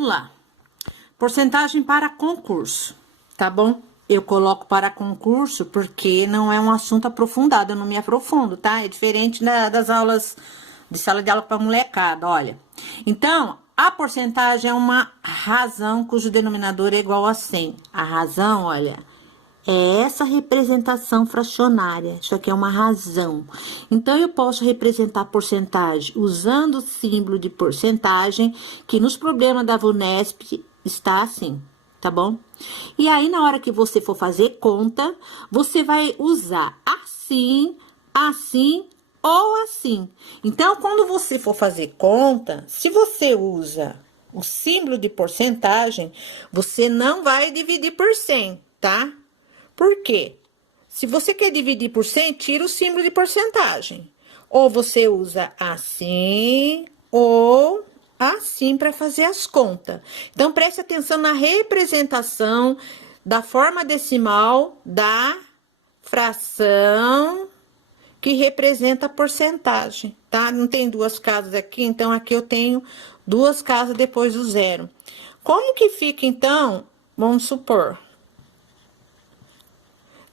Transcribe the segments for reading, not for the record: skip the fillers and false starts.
Vamos lá. Porcentagem para concurso, tá bom? Eu coloco para concurso porque não é um assunto aprofundado, eu não me aprofundo, tá? É diferente das aulas de sala de aula para molecada, olha. Então, a porcentagem é uma razão cujo denominador é igual a 100. A razão, olha, é essa representação fracionária. Isso aqui é uma razão. Então, eu posso representar porcentagem usando o símbolo de porcentagem, que nos problemas da VUNESP está assim, tá bom? E aí, na hora que você for fazer conta, você vai usar assim, assim ou assim. Então, quando você for fazer conta, se você usa o símbolo de porcentagem, você não vai dividir por 100, tá? Por quê? Se você quer dividir por 100, tira o símbolo de porcentagem. Ou você usa assim, ou assim para fazer as contas. Então, preste atenção na representação da forma decimal da fração que representa a porcentagem, tá? Não tem duas casas aqui, então aqui eu tenho duas casas depois do zero. Como que fica, então? Vamos supor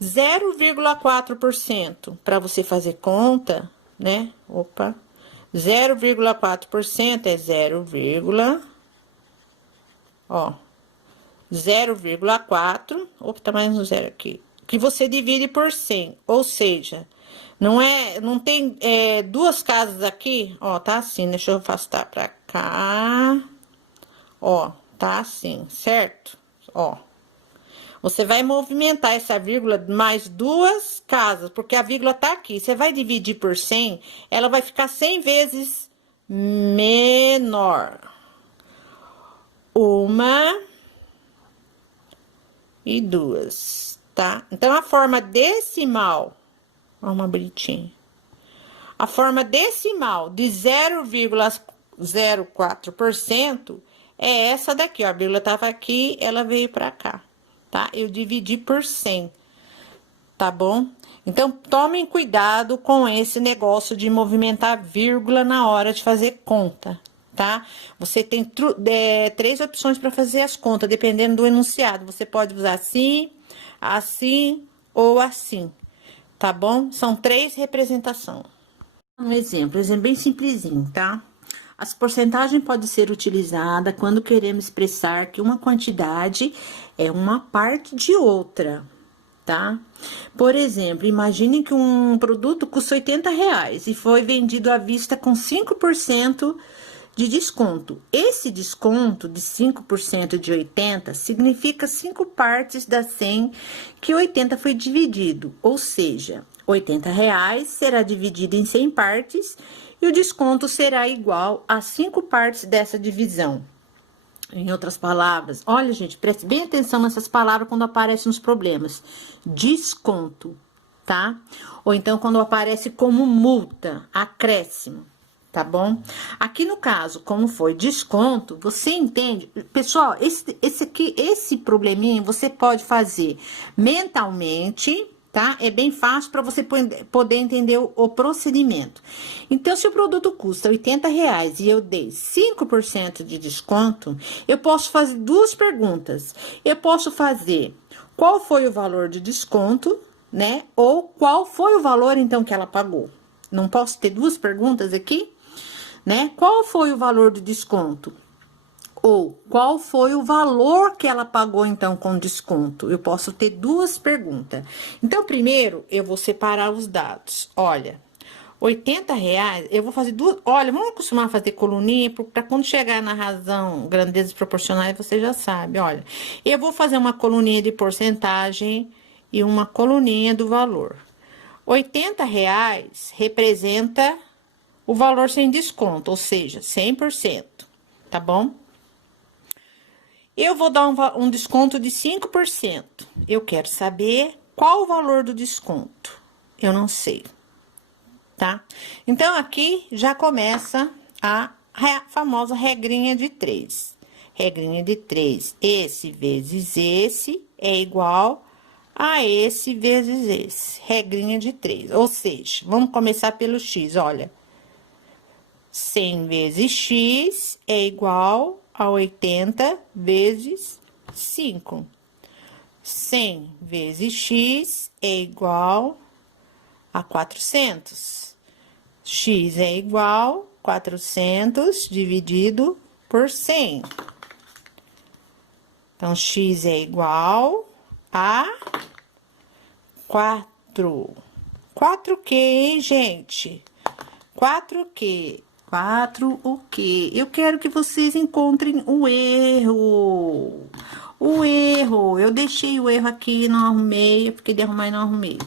0,4% para você fazer conta, né? Opa, 0,4% é 0,4, opa, tá mais um zero aqui, que você divide por 100, ou seja, não tem duas casas aqui, ó, tá assim, deixa eu afastar pra cá, ó, tá assim, certo? Ó. Você vai movimentar essa vírgula mais duas casas, porque a vírgula tá aqui. Você vai dividir por 100, ela vai ficar 100 vezes menor. Uma e duas, tá? Então, a forma decimal, ó, uma bonitinha. A forma decimal de 0,04% é essa daqui, ó. A vírgula tava aqui, ela veio pra cá. Tá? Eu dividi por 100, tá bom? Então, tomem cuidado com esse negócio de movimentar vírgula na hora de fazer conta, tá? Você tem três opções para fazer as contas, dependendo do enunciado. Você pode usar assim, assim ou assim, tá bom? São três representações. Um exemplo bem simplesinho, tá? As porcentagens podem ser utilizadas quando queremos expressar que uma quantidade é uma parte de outra, tá? Por exemplo, imagine que um produto custa R$80 e foi vendido à vista com 5% de desconto. Esse desconto de 5% de 80 significa 5 partes da 100 que 80 foi dividido, ou seja, R$80 será dividido em 100 partes e o desconto será igual a 5 partes dessa divisão. Em outras palavras, olha, gente, preste bem atenção nessas palavras quando aparecem nos problemas. Desconto, tá? Ou então, quando aparece como multa, acréscimo, tá bom? Aqui no caso, como foi desconto, você entende? Pessoal, esse probleminha você pode fazer mentalmente, tá? É bem fácil para você poder entender o procedimento. Então, se o produto custa R$80 e eu dei 5% de desconto, eu posso fazer duas perguntas. Eu posso fazer qual foi o valor de desconto, né? Ou qual foi o valor, então, que ela pagou. Não posso ter duas perguntas aqui, né? Qual foi o valor do desconto? Ou qual foi o valor que ela pagou, então, com desconto? Eu posso ter duas perguntas. Então, primeiro, eu vou separar os dados. Olha, R$80, eu vou fazer duas... Olha, vamos acostumar a fazer coluninha, para quando chegar na razão, grandezas proporcionais, você já sabe. Olha, eu vou fazer uma coluninha de porcentagem e uma coluninha do valor. R$80 representa o valor sem desconto, ou seja, 100%, tá bom? Eu vou dar um desconto de 5%. Eu quero saber qual o valor do desconto. Eu não sei, tá? Então, aqui já começa a famosa regrinha de 3. Regrinha de 3. Esse vezes esse é igual a esse vezes esse. Regrinha de 3. Ou seja, vamos começar pelo x, olha. 100 vezes x é igual a 80 vezes 5. 100 vezes x é igual a 400. X é igual a 400 dividido por 100. Então, x é igual a 4. 4 o quê, hein, gente? 4 o quê? 4 o quê? Eu quero que vocês encontrem o erro. O erro. Eu deixei o erro aqui, não arrumei. Eu fiquei de arrumar e não arrumei.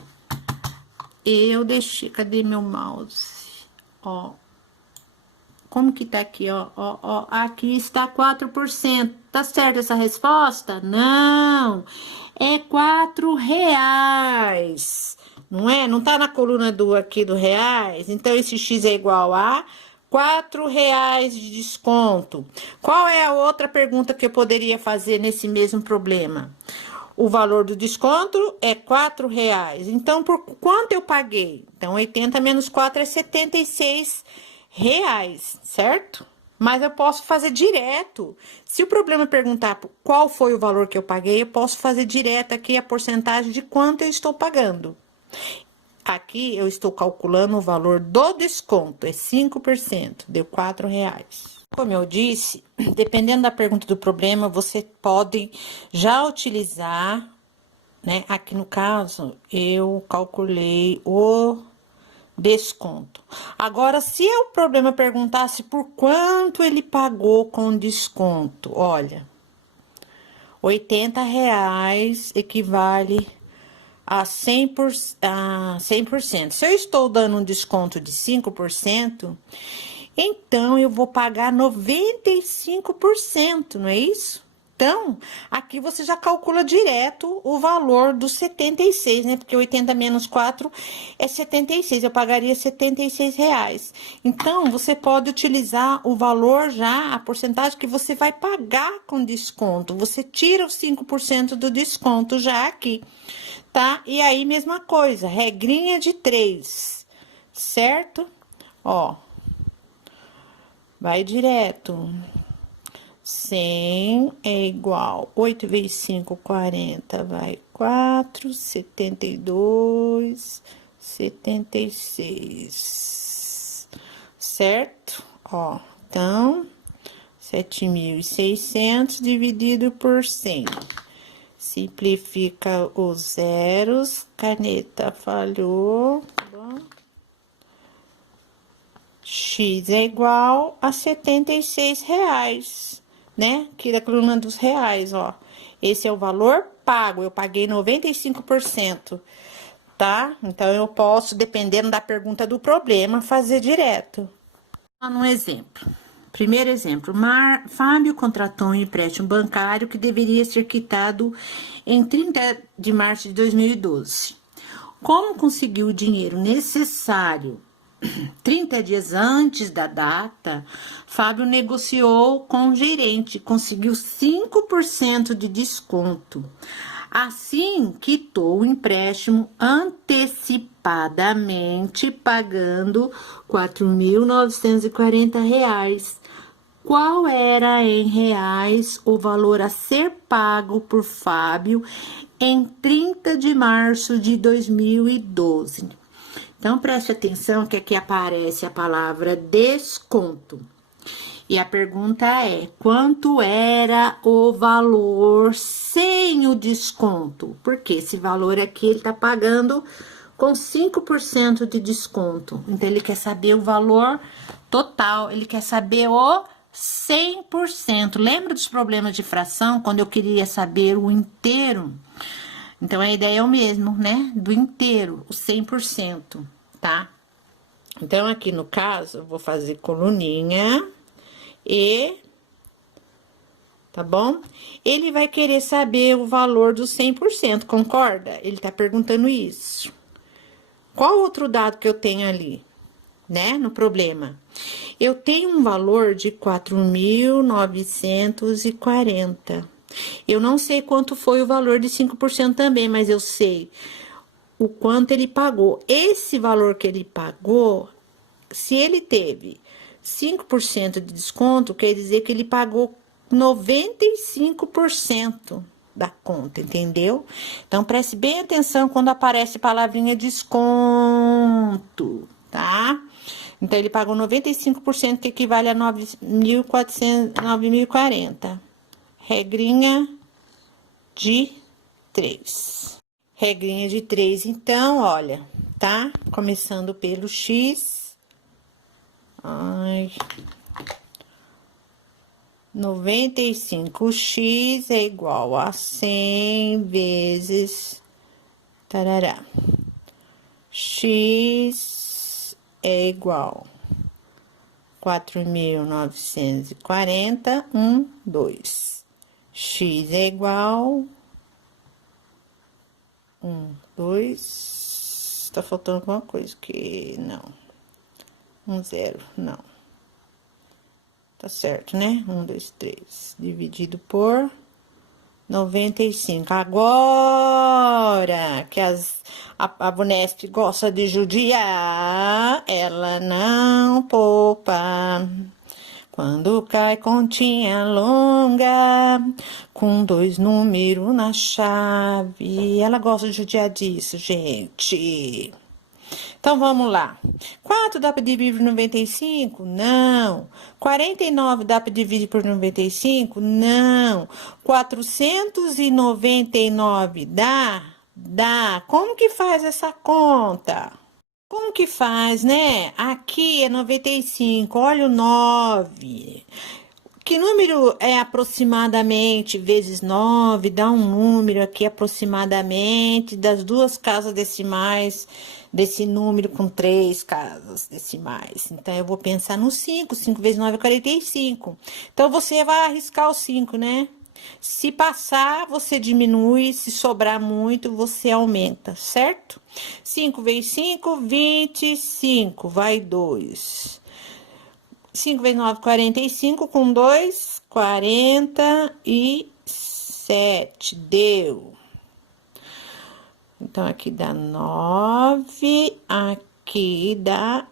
Eu deixei. Cadê meu mouse? Ó. Como que tá aqui, ó? Ó. Aqui está 4%. Tá certa essa resposta? Não. É R$4. Não é? Não tá na coluna aqui do reais? Então, esse x é igual a R$4 de desconto. Qual é a outra pergunta que eu poderia fazer nesse mesmo problema? O valor do desconto é R$4. Então, por quanto eu paguei? Então, 80 menos 4 é R$76, certo? Mas eu posso fazer direto. Se o problema perguntar qual foi o valor que eu paguei, eu posso fazer direto aqui a porcentagem de quanto eu estou pagando. Aqui eu estou calculando o valor do desconto, é 5%, deu R$4. Como eu disse, dependendo da pergunta do problema, você pode já utilizar, né? Aqui no caso, eu calculei o desconto. Agora, se o problema perguntasse por quanto ele pagou com desconto, olha, R$80 equivale a 100%. Se eu estou dando um desconto de 5%, então eu vou pagar 95%, não é isso? Então, aqui você já calcula direto o valor dos 76, né? Porque 80 menos 4 é 76, eu pagaria R$76. Então, você pode utilizar o valor já, a porcentagem que você vai pagar com desconto. Você tira os 5% do desconto já aqui, tá? E aí, mesma coisa, regrinha de 3, certo? Ó, vai direto. 100 é igual, 8 vezes 5, 40, vai 4, 72, 76, certo? Ó, então, 7.600 dividido por 100. Simplifica os zeros, caneta falhou, tá bom? X é igual a R$76, né? Aqui da coluna dos reais, ó. Esse é o valor pago, eu paguei 95%, tá? Então, eu posso, dependendo da pergunta do problema, fazer direto. Um exemplo. Primeiro exemplo, Fábio contratou um empréstimo bancário que deveria ser quitado em 30 de março de 2012. Como conseguiu o dinheiro necessário 30 dias antes da data, Fábio negociou com o gerente, conseguiu 5% de desconto. Assim, quitou o empréstimo antecipadamente, pagando R$4.940. Qual era em reais o valor a ser pago por Fábio em 30 de março de 2012? Então, preste atenção que aqui aparece a palavra desconto. E a pergunta é, quanto era o valor sem o desconto? Porque esse valor aqui, ele tá pagando com 5% de desconto. Então, ele quer saber o valor total, ele quer saber o 100%. Lembra dos problemas de fração, quando eu queria saber o inteiro? Então, a ideia é o mesmo, né? Do inteiro, o 100%, tá? Então, aqui no caso, eu vou fazer coluninha e... Tá bom? Ele vai querer saber o valor do 100%, concorda? Ele tá perguntando isso. Qual outro dado que eu tenho ali, né? No problema. Eu tenho um valor de 4.940. Eu não sei quanto foi o valor de 5% também, mas eu sei o quanto ele pagou. Esse valor que ele pagou, se ele teve 5% de desconto, quer dizer que ele pagou 95% da conta, entendeu? Então, preste bem atenção quando aparece palavrinha desconto, tá? Então, ele pagou 95%, que equivale a 9.400, 9.040. Regrinha de 3. Regrinha de 3, então, olha, tá? Começando pelo X. Ai... 95x é igual a 100 vezes tarará. X é igual a 4.940, 2. X é igual 2. Tá faltando alguma coisa que não. 0, não. Tá certo, né? 1, 2, 3. Dividido por 95. Agora que a Vunesp gosta de judiar, ela não poupa. Quando cai continha longa, com 2 números na chave. Ela gosta de judiar disso, gente. Então, vamos lá. 4 dá para dividir por 95? Não. 49 dá para dividir por 95? Não. 499 dá? Dá. Como que faz essa conta? Como que faz, né? Aqui é 95, olha o 9. Que número é aproximadamente vezes 9? Dá um número aqui aproximadamente das 2 casas decimais desse número com 3 casas decimais. Então, eu vou pensar no 5. 5 vezes 9 é 45. Então, você vai arriscar o 5, né? Se passar, você diminui. Se sobrar muito, você aumenta, certo? 5 vezes 5, 25. Vai 2. 5 vezes 9, 45, com 2, 47. Deu. Então, aqui dá 9, aqui dá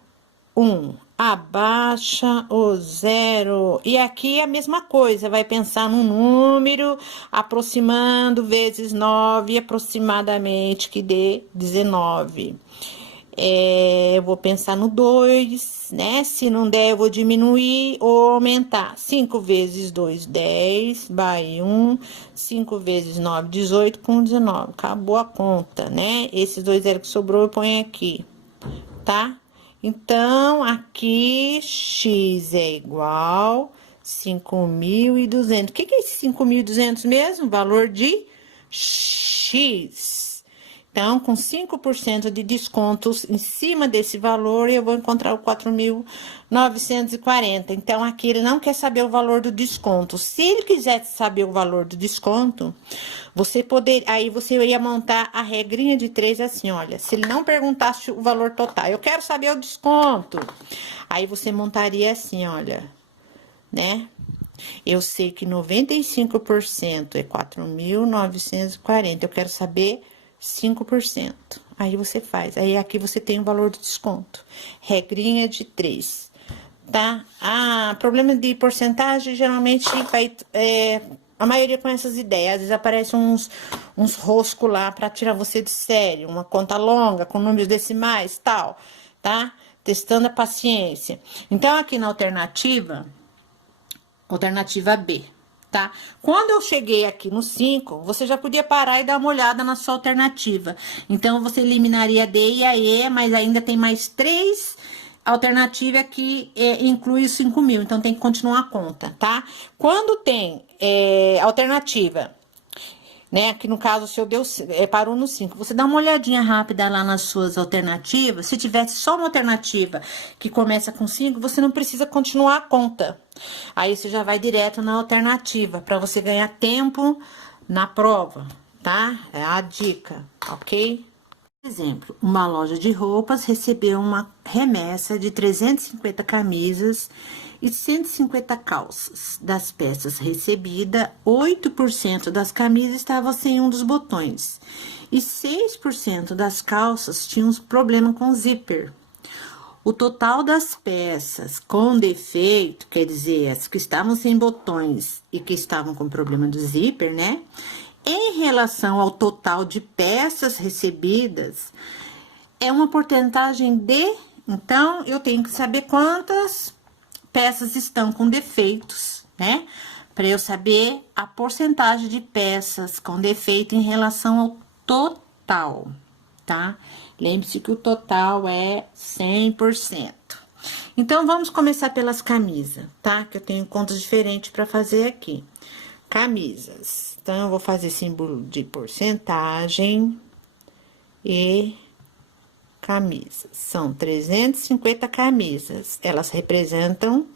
1. Abaixa o 0. E aqui é a mesma coisa, vai pensar num número, aproximando vezes 9, aproximadamente, que dê 19. Eu vou pensar no 2, né? Se não der, eu vou diminuir ou aumentar. 5 vezes 2, 10, vai 1. 5 vezes 9, 18, com 19. Acabou a conta, né? Esses 2 zeros que sobrou, eu ponho aqui, tá? Então, aqui, x é igual 5.200. O que é esse 5.200 mesmo? Valor de x. Então, com 5% de descontos em cima desse valor, eu vou encontrar o 4.940. Então, aqui ele não quer saber o valor do desconto. Se ele quisesse saber o valor do desconto, aí você ia montar a regrinha de 3 assim, olha. Se ele não perguntasse o valor total, eu quero saber o desconto. Aí, você montaria assim, olha, né? Eu sei que 95% é 4.940. Eu quero saber 5%. Aí você faz. Aí aqui você tem o valor do desconto. Regrinha de 3, tá? Problema de porcentagem, geralmente vai... a maioria com essas ideias. Às vezes aparece uns roscos lá pra tirar você de sério. Uma conta longa, com números decimais, tal, tá? Testando a paciência. Então, aqui na alternativa B, tá? Quando eu cheguei aqui no 5, você já podia parar e dar uma olhada na sua alternativa. Então, você eliminaria a D e a E, mas ainda tem mais 3 alternativas que inclui os 5.000. Então, tem que continuar a conta, tá? Quando tem alternativa, né? Que no caso, o seu parou no 5. Você dá uma olhadinha rápida lá nas suas alternativas. Se tivesse só uma alternativa que começa com 5, você não precisa continuar a conta. Aí, você já vai direto na alternativa, para você ganhar tempo na prova, tá? É a dica, ok? Por exemplo, uma loja de roupas recebeu uma remessa de 350 camisas e 150 calças. Das peças recebidas, 8% das camisas estavam sem um dos botões e 6% das calças tinham problema com zíper. O total das peças com defeito, quer dizer, as que estavam sem botões e que estavam com problema do zíper, né? Em relação ao total de peças recebidas, é uma porcentagem de... Então, eu tenho que saber quantas peças estão com defeitos, né? Para eu saber a porcentagem de peças com defeito em relação ao total, tá? Lembre-se que o total é 100%. Então, vamos começar pelas camisas, tá? Que eu tenho contas diferentes para fazer aqui. Camisas. Então, eu vou fazer símbolo de porcentagem e camisas. São 350 camisas. Elas representam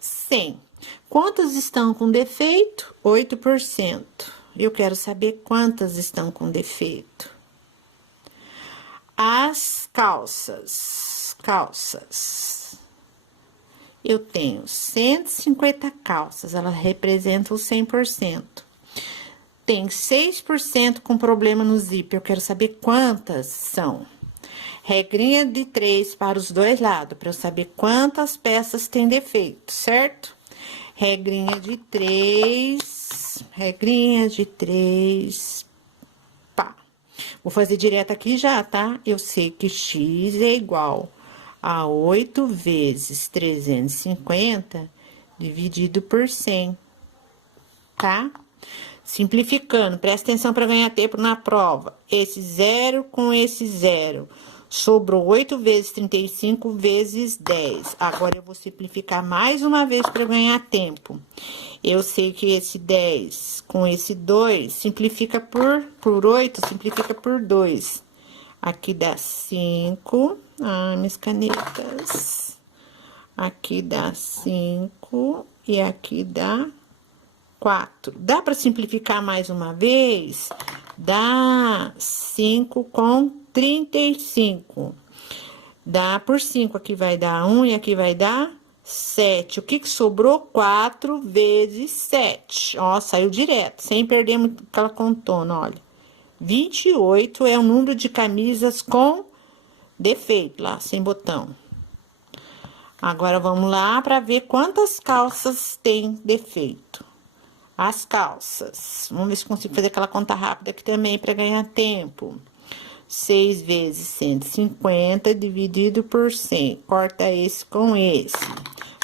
100. Quantas estão com defeito? 8%. Eu quero saber quantas estão com defeito. As calças. Eu tenho 150 calças, elas representam 100%. Tem 6% com problema no zíper, eu quero saber quantas são. Regrinha de 3 para os dois lados, para eu saber quantas peças tem defeito, certo? Regrinha de 3, pá. Vou fazer direto aqui já, tá? Eu sei que x é igual a 8 vezes 350 dividido por 100, tá? Simplificando, presta atenção para ganhar tempo na prova. Esse zero com esse zero. Sobrou 8 vezes 35 vezes 10. Agora, eu vou simplificar mais uma vez para ganhar tempo. Eu sei que esse 10 com esse 2 simplifica por 8, simplifica por 2. Aqui dá 5. Ah, minhas canetas. Aqui dá 5 e aqui dá 4. Dá para simplificar mais uma vez? Dá 5 com 35. Dá por 5, aqui vai dar 1 e aqui vai dar 7. O que que sobrou? 4 vezes 7. Ó, saiu direto, sem perder muito aquela contona, olha. 28 é o número de camisas com defeito, lá, sem botão. Agora, vamos lá para ver quantas calças tem defeito. As calças. Vamos ver se consigo fazer aquela conta rápida aqui também para ganhar tempo. 6 vezes 150 dividido por 100. Corta esse com esse.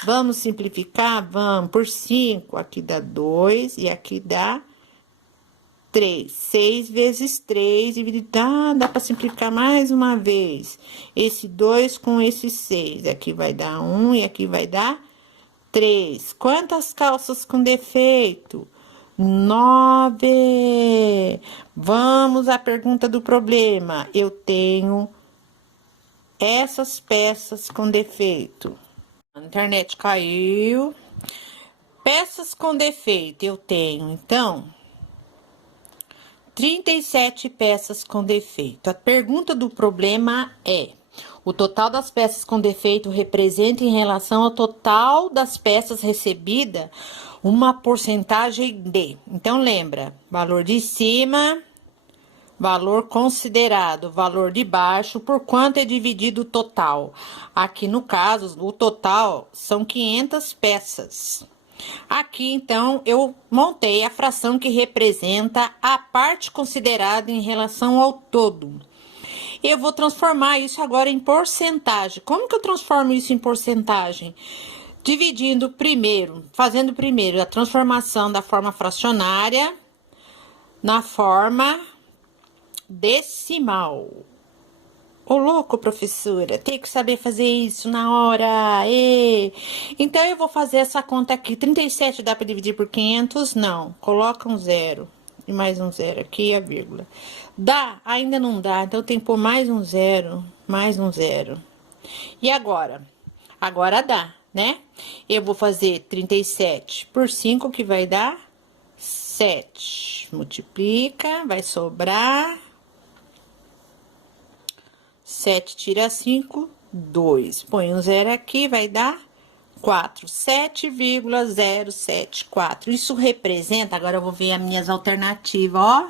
Vamos simplificar? Vamos. Por 5, aqui dá 2 e aqui dá 3. 6 vezes 3 dividido... dá para simplificar mais uma vez. Esse 2 com esse 6. Aqui vai dar 1 e aqui vai dar 3. Quantas calças com defeito? 9. Vamos à pergunta do problema. Eu tenho essas peças com defeito. A internet caiu. Peças com defeito, eu tenho, então, 37 peças com defeito. A pergunta do problema é: o total das peças com defeito representa em relação ao total das peças recebidas uma porcentagem de. Então, lembra, valor de cima, valor considerado, valor de baixo, por quanto é dividido o total. Aqui, no caso, o total são 500 peças. Aqui, então, eu montei a fração que representa a parte considerada em relação ao todo. Eu vou transformar isso agora em porcentagem. Como que eu transformo isso em porcentagem? Dividindo primeiro, fazendo primeiro a transformação da forma fracionária na forma decimal. Ô, louco, professora, tem que saber fazer isso na hora. Então, eu vou fazer essa conta aqui. 37 dá para dividir por 500? Não. Coloca um zero. E mais um zero aqui, a vírgula. Dá? Ainda não dá. Então, tem que pôr mais um zero, mais um zero. E agora? Agora dá, né? Eu vou fazer 37 por 5, que vai dar 7. Multiplica, vai sobrar... 7 tira 5, 2. Põe um zero aqui, vai dar 4. 7,074. Isso representa, agora eu vou ver as minhas alternativas, ó.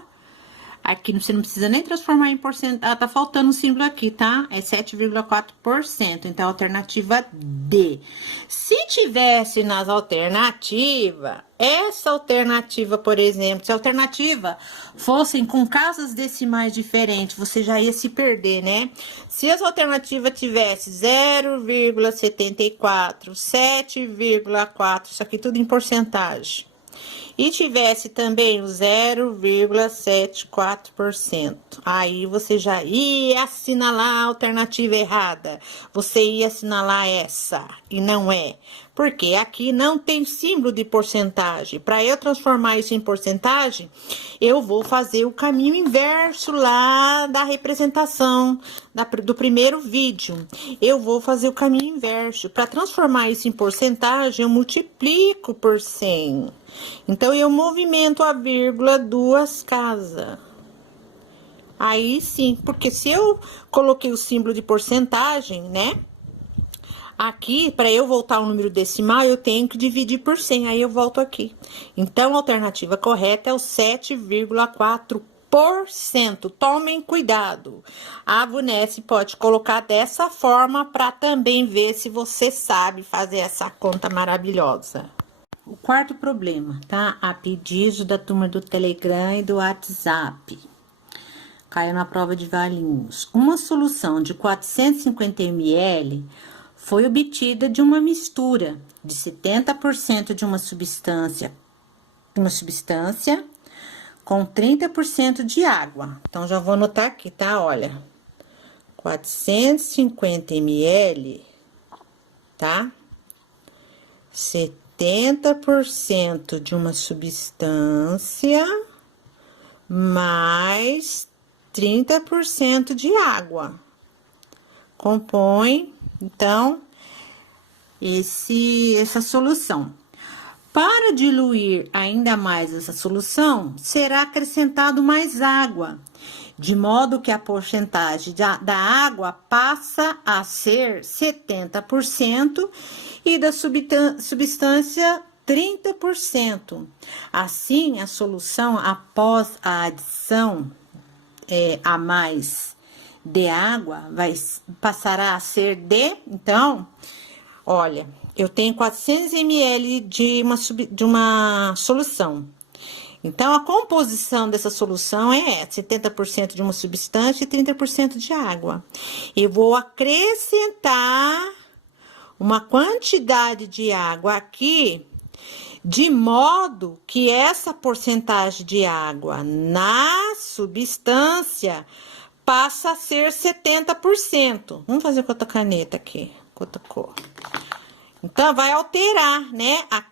Aqui você não precisa nem transformar em porcentagem. Tá faltando um símbolo aqui, tá? É 7,4%. Então, alternativa D. Se tivesse nas alternativas, essa alternativa, por exemplo, se a alternativa fossem com casas decimais diferentes, você já ia se perder, né? Se as alternativas tivesse 0,74, 7,4, isso aqui tudo em porcentagem. E tivesse também o 0,74%. Aí você já ia assinalar a alternativa errada. Você ia assinalar essa, e não é. Porque aqui não tem símbolo de porcentagem. Para eu transformar isso em porcentagem, eu vou fazer o caminho inverso lá da representação do primeiro vídeo. Eu vou fazer o caminho inverso. Para transformar isso em porcentagem, eu multiplico por 100. Então, eu movimento a vírgula duas casas. Aí sim, porque se eu coloquei o símbolo de porcentagem, né? Aqui, para eu voltar ao número decimal, eu tenho que dividir por 100, aí eu volto aqui. Então, a alternativa correta é o 7,4%. Tomem cuidado. A Vunesse pode colocar dessa forma para também ver se você sabe fazer essa conta maravilhosa. O quarto problema, tá? A pedido da turma do Telegram e do WhatsApp. Caiu na prova de valinhos. Uma solução de 450 ml foi obtida de uma mistura de 70% de uma substância com 30% de água. Então, já vou anotar aqui, tá? Olha, 450 ml, tá? 70% de uma substância mais 30% de água. Compõe, então, essa solução. Para diluir ainda mais essa solução, será acrescentado mais água, de modo que a porcentagem da água passa a ser 70% e da substância 30%. Assim, a solução, após a adição a mais de água, passará a ser de... Então, olha, eu tenho 400 ml de uma solução. Então, a composição dessa solução é 70% de uma substância e 30% de água. Eu vou acrescentar uma quantidade de água aqui, de modo que essa porcentagem de água na substância passa a ser 70%. Vamos fazer com outra caneta aqui, com outra cor. Então, vai alterar, né, a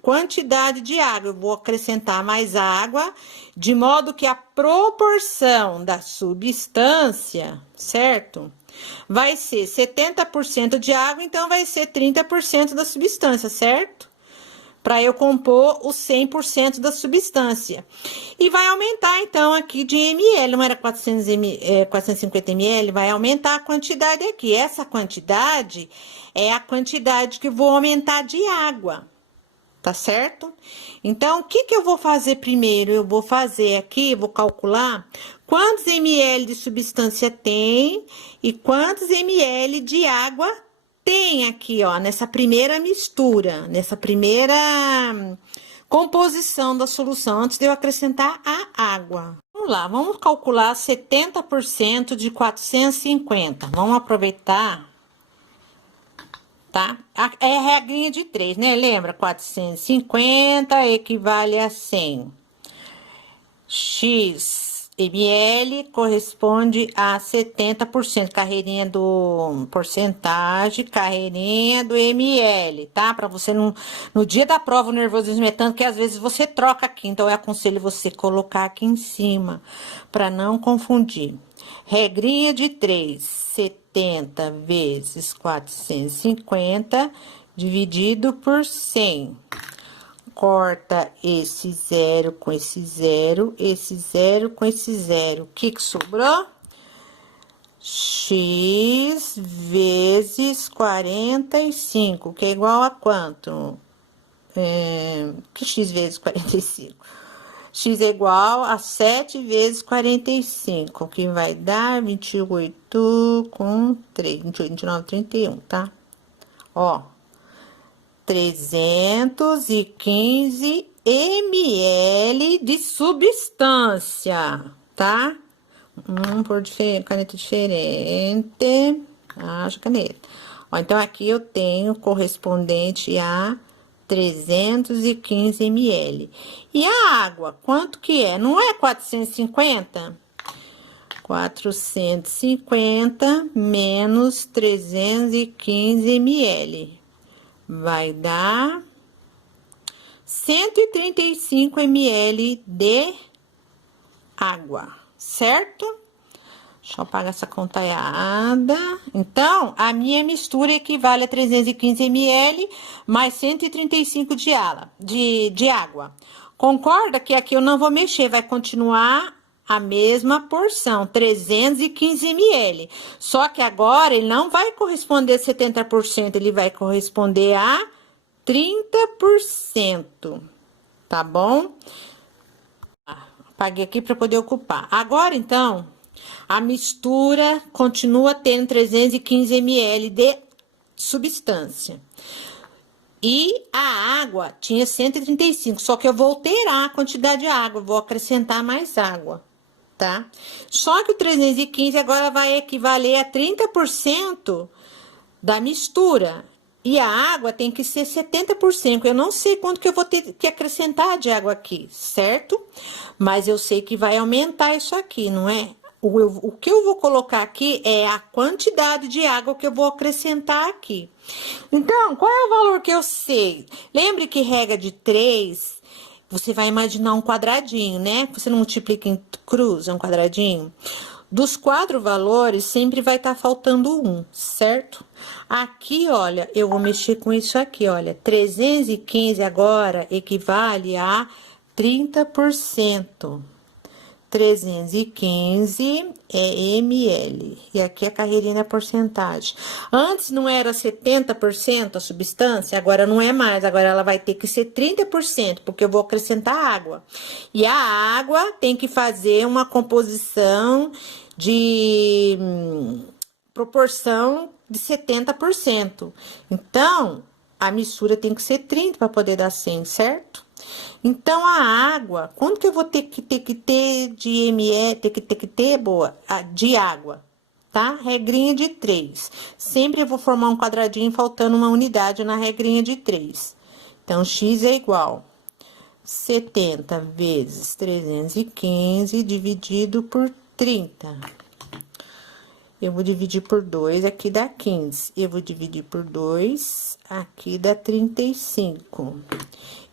quantidade de água. Eu vou acrescentar mais água, de modo que a proporção da substância, certo? Vai ser 70% de água, então vai ser 30% da substância, certo? Para eu compor os 100% da substância. E vai aumentar, então, aqui de ml, não era 450 ml, vai aumentar a quantidade aqui. Essa quantidade é a quantidade que eu vou aumentar de água, tá certo? Então, o que eu vou fazer primeiro? Eu vou fazer aqui, vou calcular quantos ml de substância tem e quantos ml de água tem aqui, ó, nessa primeira mistura, nessa primeira composição da solução, antes de eu acrescentar a água. Vamos lá, vamos calcular 70% de 450. Vamos aproveitar, tá? É regrinha de 3, né? Lembra? 450 equivale a 100. X ml corresponde a 70%, carreirinha do porcentagem, carreirinha do ml, tá? Para você não, no dia da prova, o nervosismo é tanto que às vezes você troca aqui, então eu aconselho você colocar aqui em cima, para não confundir. Regrinha de 3, 70 vezes 450 dividido por 100. Corta esse zero com esse zero, esse zero com esse zero. O que sobrou? X vezes 45, que é igual a quanto? Que x vezes 45? X é igual a 7 vezes 45, que vai dar 28 com 3, 28, 29, 31, tá? Ó, 315 ml de substância, tá? Por caneta diferente. Acho caneta. Ó, então, aqui eu tenho correspondente a 315 ml. E a água, quanto que é? Não é 450? 450 menos 315 ml. Vai dar 135 ml de água, certo? Deixa eu apagar essa contaiada. Então, a minha mistura equivale a 315 ml mais 135 de água. Concorda que aqui eu não vou mexer, vai continuar a mesma porção, 315 ml. Só que agora ele não vai corresponder a 70%, ele vai corresponder a 30%, tá bom? Apaguei aqui para poder ocupar. Agora, então, a mistura continua tendo 315 ml de substância. E a água tinha 135, só que eu vou alterar a quantidade de água, vou acrescentar mais água, tá? Só que o 315 agora vai equivaler a 30% da mistura. E a água tem que ser 70%. Eu não sei quanto que eu vou ter que acrescentar de água aqui, certo? Mas eu sei que vai aumentar isso aqui, não é? O que eu vou colocar aqui é a quantidade de água que eu vou acrescentar aqui. Então, qual é o valor que eu sei? Lembre que regra de 3, você vai imaginar um quadradinho, né? Você não multiplica em cruz, é um quadradinho. Dos 4 valores, sempre vai estar faltando um, certo? Aqui, olha, eu vou mexer com isso aqui, olha. 315 agora equivale a 30%. 315 ml. E aqui a carreirinha é porcentagem. Antes não era 70% a substância, agora não é mais. Agora ela vai ter que ser 30%, porque eu vou acrescentar água. E a água tem que fazer uma composição de proporção de 70%. Então, a mistura tem que ser 30 para poder dar 100, certo? Então, a água, quanto que eu vou ter que ter de ml, de água, tá? Regrinha de 3. Sempre eu vou formar um quadradinho faltando uma unidade na regrinha de 3. Então, x é igual 70 vezes 315 dividido por 30. Eu vou dividir por 2, aqui dá 15. Eu vou dividir por 2, aqui dá 35.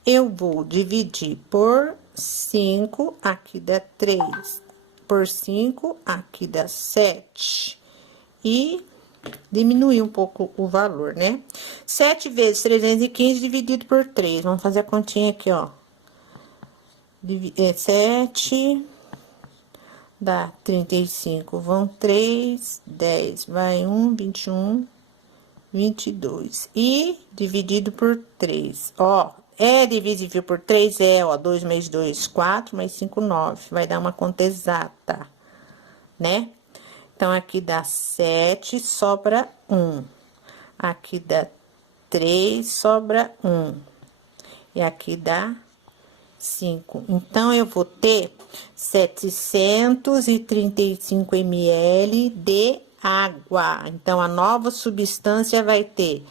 Eu vou dividir por 5, aqui dá 3. Por 5, aqui dá 7. E diminuir um pouco o valor, né? 7 vezes 315 dividido por 3. Vamos fazer a continha aqui, ó. 7... dá 35, vão 3, 10, vai 1, 21, 22. E dividido por 3, ó, é divisível por 3, ó, 2 mais 2, 4, mais 5, 9. Vai dar uma conta exata, né? Então, aqui dá 7, sobra 1. Aqui dá 3, sobra 1. E aqui dá 5. Então, eu vou ter 735 ml de água. Então, a nova substância vai ter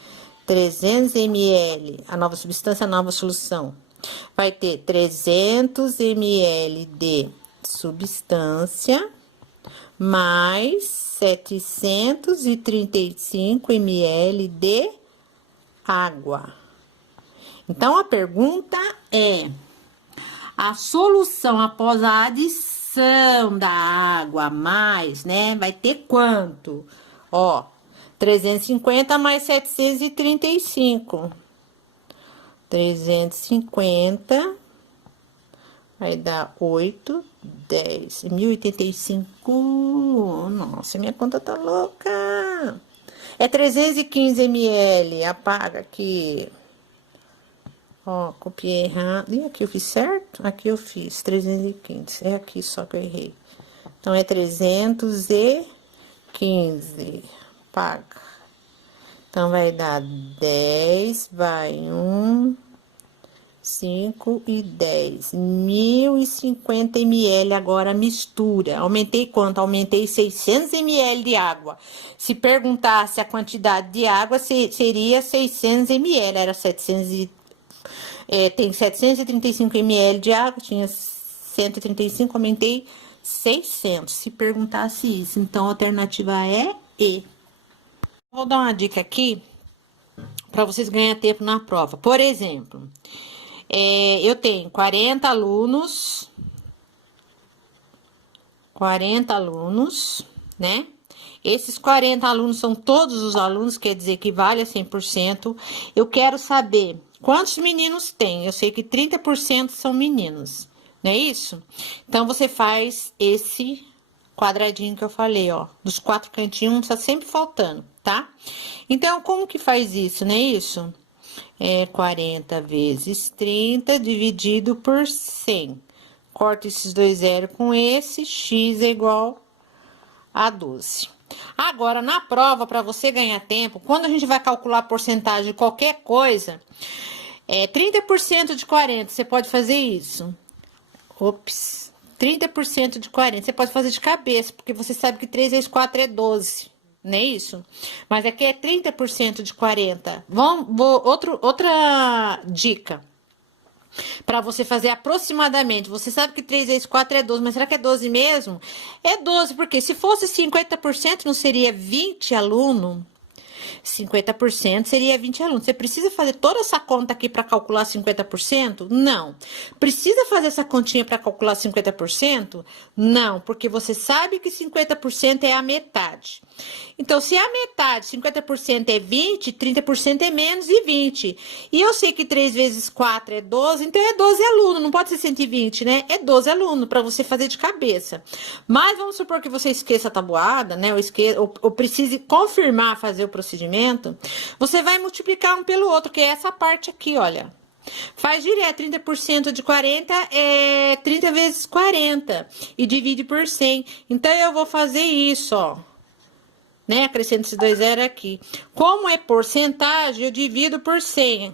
300 ml. A nova substância, a nova solução. Vai ter 300 ml de substância mais 735 ml de água. Então, a pergunta é: a solução após a adição da água a mais, né? Vai ter quanto? Ó, 350 mais 735. 350 vai dar 8, 10. 1085. Nossa, minha conta tá louca. É 315 ml. Apaga aqui. Ó, copiei errado. E aqui eu fiz certo? Aqui eu fiz 315. É aqui só que eu errei. Então, é 315. Paga. Então, vai dar 10, vai 1, 5 e 10. 1.050 ml agora mistura. Aumentei quanto? Aumentei 600 ml de água. Se perguntasse a quantidade de água, seria 600 ml. Era 700 tem 735 ml de água, tinha 135, aumentei 600. Se perguntasse isso, então a alternativa é E. Vou dar uma dica aqui para vocês ganharem tempo na prova. Por exemplo, eu tenho 40 alunos, né? Esses 40 alunos são todos os alunos, quer dizer que vale a 100%. Eu quero saber quantos meninos tem. Eu sei que 30% são meninos, não é isso? Então, você faz esse quadradinho que eu falei, ó. Dos 4 cantinhos, tá sempre faltando, tá? Então, como que faz isso, não é isso? É 40 vezes 30 dividido por 100. Corta esses dois zeros com esse, x é igual a 12. Agora, na prova, para você ganhar tempo, quando a gente vai calcular a porcentagem de qualquer coisa, 30% de 40, você pode fazer isso. Ops, 30% de 40, você pode fazer de cabeça, porque você sabe que 3 vezes 4 é 12, não é isso? Mas aqui é 30% de 40. Outra dica. Para você fazer aproximadamente, você sabe que 3 vezes 4 é 12, mas será que é 12 mesmo? É 12, porque se fosse 50%, não seria 20 alunos? 50% seria 20 alunos. Você precisa fazer toda essa conta aqui para calcular 50%? Não. Precisa fazer essa continha para calcular 50%? Não, porque você sabe que 50% é a metade. Então, se a metade, 50% é 20, 30% é menos de 20. E eu sei que 3 vezes 4 é 12, então é 12 alunos, não pode ser 120, né? É 12 alunos para você fazer de cabeça. Mas vamos supor que você esqueça a tabuada, né? Ou precise confirmar fazer o procedimento. Você vai multiplicar um pelo outro, que é essa parte aqui, olha. Faz direto, 30% de 40 é 30 vezes 40 e divide por 100. Então, eu vou fazer isso, ó. Né? Acrescento esses dois zeros aqui. Como é porcentagem, eu divido por 100.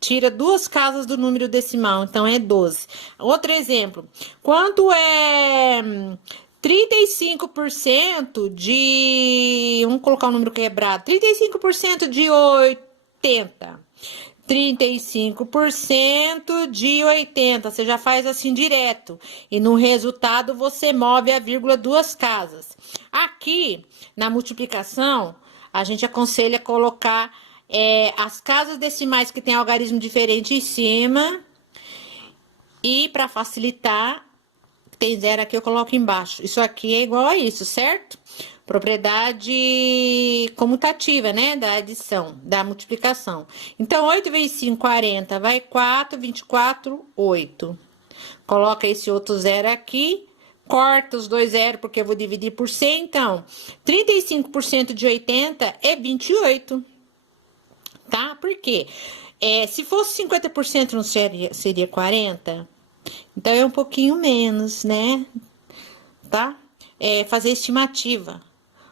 Tira 2 casas do número decimal, então é 12. Outro exemplo. Quanto é 35% de... Vamos colocar um número quebrado. 35% de 80. 35% de 80, você já faz assim direto. E no resultado, você move a vírgula 2 casas. Aqui, na multiplicação, a gente aconselha colocar as casas decimais que tem algarismo diferente em cima. E para facilitar, tem zero aqui, eu coloco embaixo. Isso aqui é igual a isso, certo? Propriedade comutativa, né? Da adição, da multiplicação. Então, 8 vezes 5, 40, vai 4, 24, 8. Coloca esse outro zero aqui, corta os dois zeros, porque eu vou dividir por 100. Então, 35% de 80 é 28. Tá? Por quê? Se fosse 50%, não seria 40? Então, é um pouquinho menos, né? Tá? Fazer estimativa.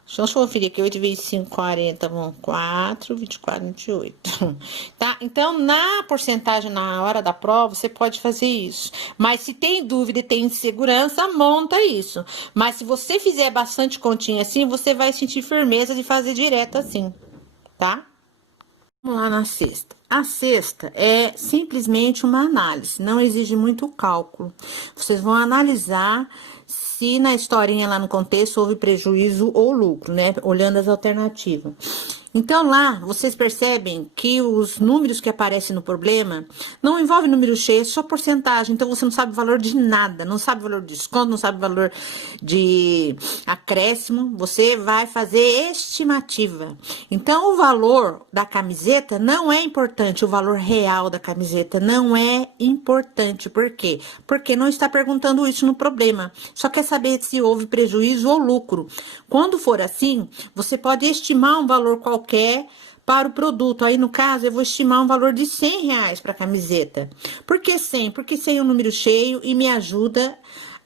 Deixa eu conferir aqui, 8 vezes 5, 40, vão 4, 24, 28. Tá? Então, na porcentagem, na hora da prova, você pode fazer isso. Mas se tem dúvida e tem insegurança, monta isso. Mas se você fizer bastante continha assim, você vai sentir firmeza de fazer direto assim, tá? Vamos lá na sexta. A sexta é simplesmente uma análise, não exige muito cálculo. Vocês vão analisar se na historinha lá no contexto houve prejuízo ou lucro, né? Olhando as alternativas. Então, lá, vocês percebem que os números que aparecem no problema não envolvem número cheio, é só porcentagem. Então, você não sabe o valor de nada, não sabe o valor de desconto, não sabe o valor de acréscimo. Você vai fazer estimativa. Então, o valor da camiseta não é importante, o valor real da camiseta não é importante. Por quê? Porque não está perguntando isso no problema. Só quer saber se houve prejuízo ou lucro. Quando for assim, você pode estimar um valor qualquer para o produto. Aí, no caso, eu vou estimar um valor de R$100 para a camiseta. Por que 100? Porque 100 é um número cheio e me ajuda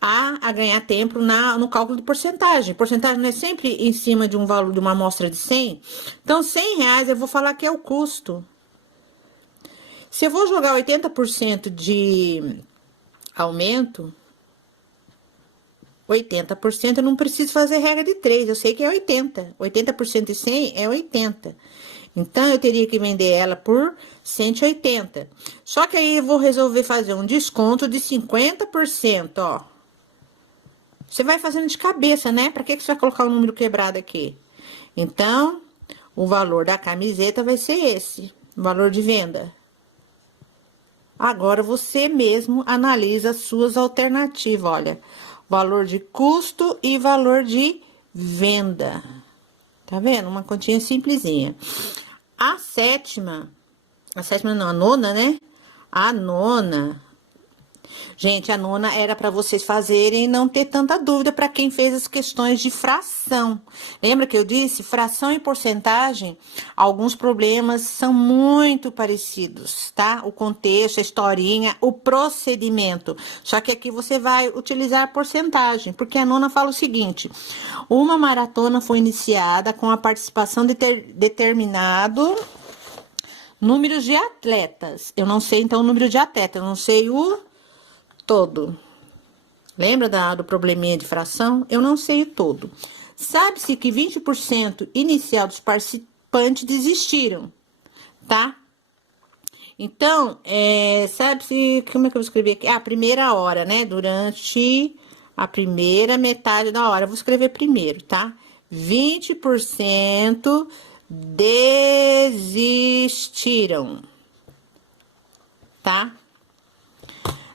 a ganhar tempo no cálculo de porcentagem. Porcentagem não é sempre em cima de um valor, de uma amostra de 100. Então, R$100 eu vou falar que é o custo. Se eu vou jogar 80% de aumento, 80% eu não preciso fazer regra de 3, eu sei que é 80. 80% de 100 é 80. Então, eu teria que vender ela por 180. Só que aí eu vou resolver fazer um desconto de 50%, ó. Você vai fazendo de cabeça, né? Pra que você vai colocar um número quebrado aqui? Então, o valor da camiseta vai ser esse, o valor de venda. Agora, você mesmo analisa as suas alternativas, olha. Valor de custo e valor de venda. Tá vendo? Uma continha simplesinha. A nona, né? A nona. Gente, a nona era para vocês fazerem e não ter tanta dúvida para quem fez as questões de fração. Lembra que eu disse? Fração e porcentagem, alguns problemas são muito parecidos, tá? O contexto, a historinha, o procedimento. Só que aqui você vai utilizar a porcentagem, porque a nona fala o seguinte: uma maratona foi iniciada com a participação de determinado número de atletas. Eu não sei, então, o número de atletas, eu não sei o todo. Lembra do probleminha de fração? Eu não sei o todo. Sabe-se que 20% inicial dos participantes desistiram, tá? Então, sabe-se, como é que eu vou escrever aqui? A primeira hora, né? Durante a primeira metade da hora. Eu vou escrever primeiro, tá? 20% desistiram, tá?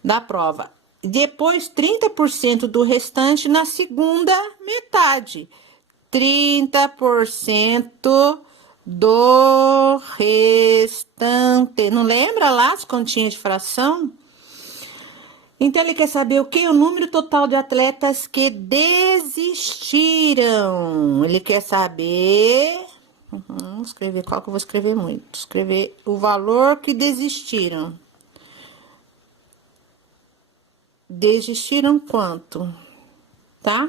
Da prova. Depois, 30% do restante na segunda metade. 30% do restante. Não lembra lá as continhas de fração? Então, ele quer saber o quê? O número total de atletas que desistiram. Ele quer saber... escrever qual que eu vou escrever muito. Escrever o valor que desistiram. Desistiram quanto? Tá?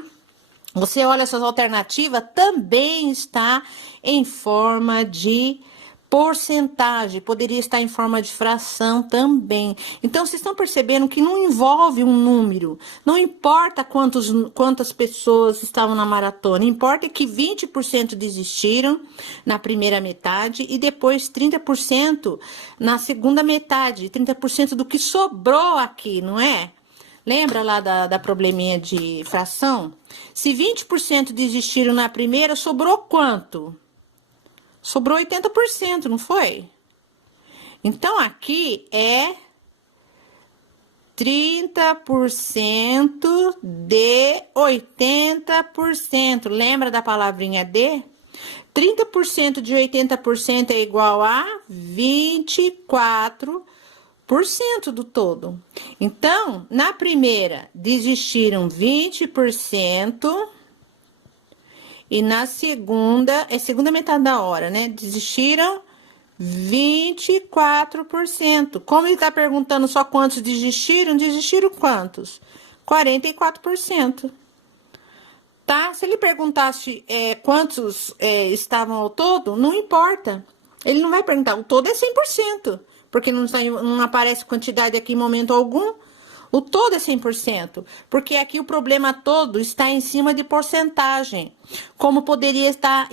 Você olha essas alternativas, também está em forma de porcentagem, poderia estar em forma de fração também. Então, vocês estão percebendo que não envolve um número, não importa quantas pessoas estavam na maratona, importa que 20% desistiram na primeira metade e depois 30% na segunda metade, 30% do que sobrou aqui, não é? Lembra lá da probleminha de fração? Se 20% desistiram na primeira, sobrou quanto? Sobrou 80%, não foi? Então, aqui é 30% de 80%. Lembra da palavrinha de? 30% de 80% é igual a 24% do todo. Então, na primeira, desistiram 20%. E na segunda, segunda metade da hora, né? Desistiram 24%. Como ele tá perguntando só quantos desistiram quantos? 44%. Tá? Se ele perguntasse quantos estavam ao todo, não importa. Ele não vai perguntar, o todo é 100%. Porque não aparece quantidade aqui em momento algum. O todo é 100%, porque aqui o problema todo está em cima de porcentagem, como poderia estar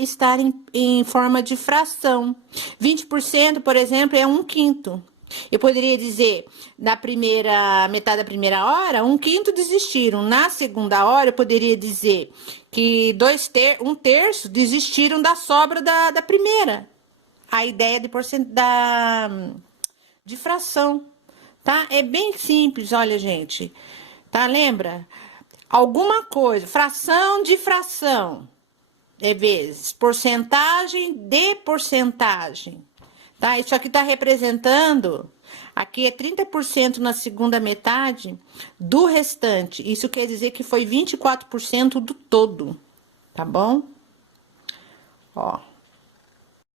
em forma de fração. 20%, por exemplo, é 1/5. Eu poderia dizer, na primeira metade da primeira hora, 1/5 desistiram. Na segunda hora, eu poderia dizer que 1/3 desistiram da sobra da primeira. A ideia de fração. Tá? É bem simples, olha, gente. Tá? Lembra? Alguma coisa, fração de fração. É vezes porcentagem de porcentagem. Tá? Isso aqui tá representando, aqui é 30% na segunda metade do restante. Isso quer dizer que foi 24% do todo. Tá bom? Ó.